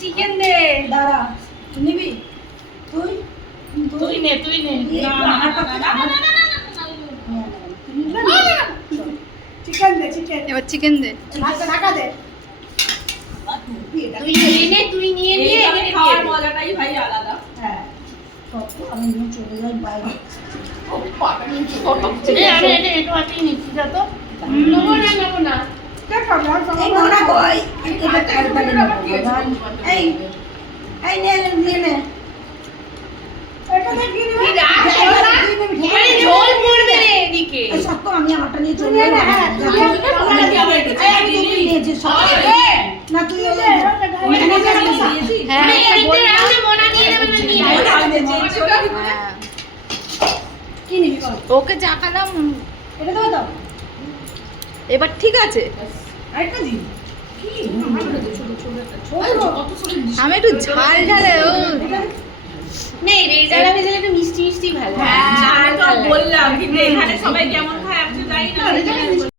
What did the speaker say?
Chicken দে। দাঁড়া, নিবি তুই? তুই নে, তুই নে। চিকেন দে, চিকেন। এবার চিকেন দে। ভাতটা ঢাকা দে। তুই নিয়ে নে, তুই নিয়ে নিয়ে এখানে খাওয়ার দিয়ে দে। মজাটাই ভাই আলাদা। হ্যাঁ, কত আমি নিয়ে চলে যাই বাইরে। একটু হাতিয়ে নিচ্ছি যা তো। নেবো না, নেবো না। দেখো না, এই মোনা কই? এটা তাড়াতাড়ি নেবো। এই, এই নে, নিয়ে নে। এটা দেখি নে। তুই রাখ, ওখানে ঝোল পড়বে রে এদিকে। এই সব তো আমি আমারটা নিয়ে চলে যাই। আমি তো নিয়েছি সব। না তুই ওই হ্যাঁ আমি এদিকে রাখলে মোনা নিয়ে নেবে না, নিয়ে নেবে। হ্যাঁ। কি নিবি বল? ওকে চাকালাম। এটা দেবো তো? এবার ঠিক আছে। আরেকটা দিই। আমি একটু ঝাল ঝালে নে, রেজালা ভেজালে একটু মিষ্টি মিষ্টি ভালো। আমি তো বললাম কিন্তু এখানে সবাই কেমন খায় আমি তো জানি না।